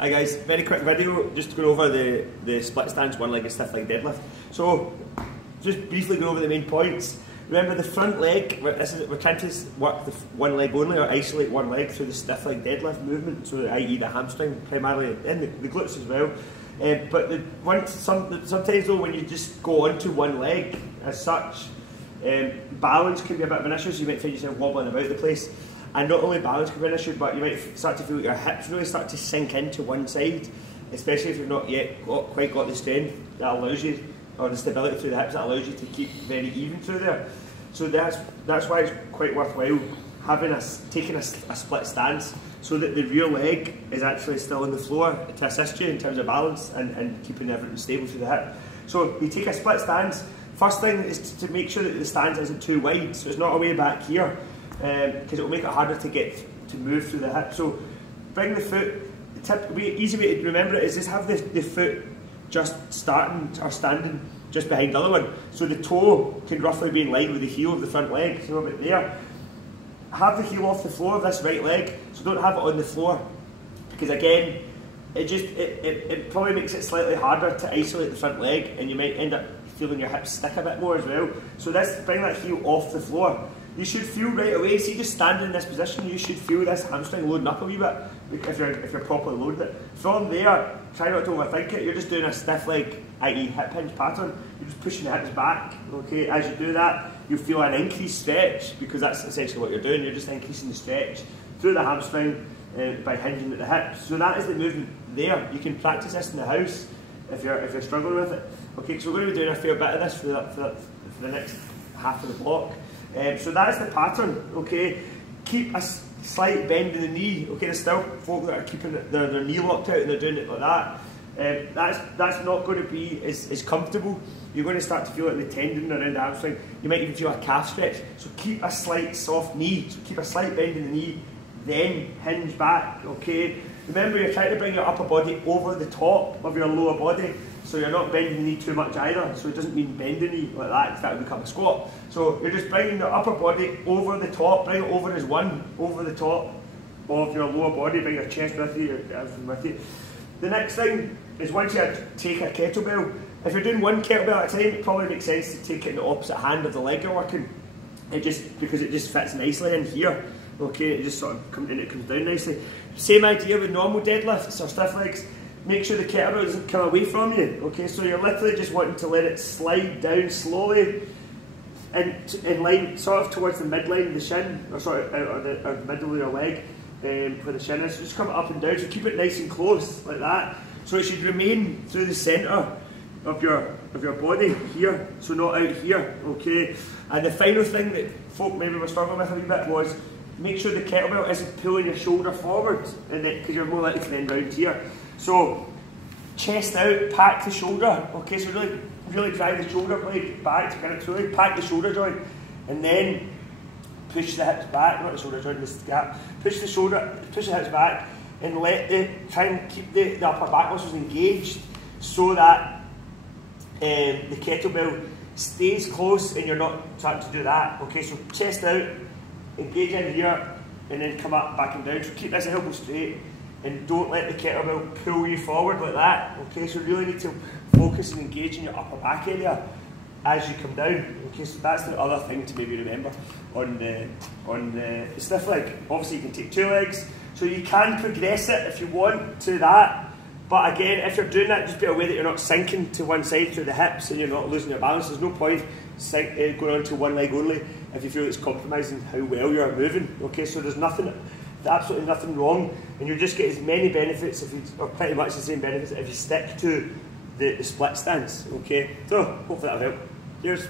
Hi guys, very quick video just to go over the split stance one-legged stiff leg deadlift. So, just briefly go over the main points. Remember the front leg, we're trying to work the one leg only or isolate one leg through the stiff leg deadlift movement, so i.e. the hamstring primarily and the glutes as well. But sometimes though when you just go onto one leg as such, balance can be a bit of an issue, so you might find yourself wobbling about the place. And not only balance can be an issue, but you might start to feel like your hips really start to sink into one side, especially if you've not yet quite got the strength that allows you, or the stability through the hips that allows you to keep very even through there. So that's why it's quite worthwhile taking a split stance, so that the rear leg is actually still on the floor to assist you in terms of balance and keeping everything stable through the hip. So you take a split stance. First thing is to make sure that the stance isn't too wide, so it's not away back here, because it will make it harder to move through the hip. So bring the foot. Easy way to remember it is just have the foot just starting or standing just behind the other one, so the toe can roughly be in line with the heel of the front leg. So about there. Have the heel off the floor of this right leg, so don't have it on the floor, because again, it probably makes it slightly harder to isolate the front leg, and you might end up feeling your hips stick a bit more as well. So bring that heel off the floor. You should feel right away, see just standing in this position, you should feel this hamstring loading up a wee bit, if you're properly loading it. From there, try not to overthink it, you're just doing a stiff leg, i.e. hip hinge pattern. You're just pushing the hips back, okay? As you do that, you feel an increased stretch, because that's essentially what you're doing, you're just increasing the stretch through the hamstring by hinging at the hips. So that is the movement there. You can practice this in the house if you're struggling with it. Okay, so we're going to be doing a fair bit of this for the next half of the block. So that's the pattern, okay? Keep a slight bend in the knee, okay? There's still folk that are keeping their knee locked out and they're doing it like that. That's not going to be as comfortable. You're going to start to feel like the tendon around the hamstring. You might even feel a calf stretch. So keep a slight soft knee, so keep a slight bend in the knee, then hinge back, okay? Remember, you're trying to bring your upper body over the top of your lower body, so you're not bending the knee too much either, so it doesn't mean bend the knee like that, because that would become a squat. So you're just bringing the upper body over the top, bring it over as one, over the top of your lower body, bring your chest with you, everything with you. The next thing is, once you take a kettlebell, if you're doing one kettlebell at a time, it probably makes sense to take it in the opposite hand of the leg you're working, because it just fits nicely in here. Okay, it just sort of comes down nicely. Same idea with normal deadlifts or stiff legs. Make sure the kettlebell doesn't come away from you. Okay, so you're literally just wanting to let it slide down slowly, in line, sort of towards the midline of the shin, or sort of out of the middle of your leg, where the shin is. So just come up and down. So keep it nice and close like that. So it should remain through the centre of your body here, so not out here. Okay. And the final thing that folk maybe were struggling with a wee bit was, make sure the kettlebell isn't pulling your shoulder forward, because you're more likely to then round here. So chest out, pack the shoulder. Okay, so really drive the shoulder blade back to get it truly, pack the shoulder joint, and then push the hips back, not the shoulder joint, this gap. Push the hips back, and try and keep the upper back muscles engaged, so that the kettlebell stays close and you're not starting to do that. Okay, so chest out, engage in here, and then come up, back and down. So keep this elbow straight, and don't let the kettlebell pull you forward like that. Okay, so really need to focus and engage in your upper back area as you come down. Okay, so that's the other thing to maybe remember on the stiff leg. Obviously you can take two legs, so you can progress it if you want to that. But again, if you're doing that, just be aware that you're not sinking to one side through the hips and you're not losing your balance. There's no point going on to one leg only if you feel it's compromising how well you're moving. Okay, so there's absolutely nothing wrong, and you'll just get as many benefits, or pretty much the same benefits, if you stick to the split stance. Okay, so hopefully that'll help. Cheers.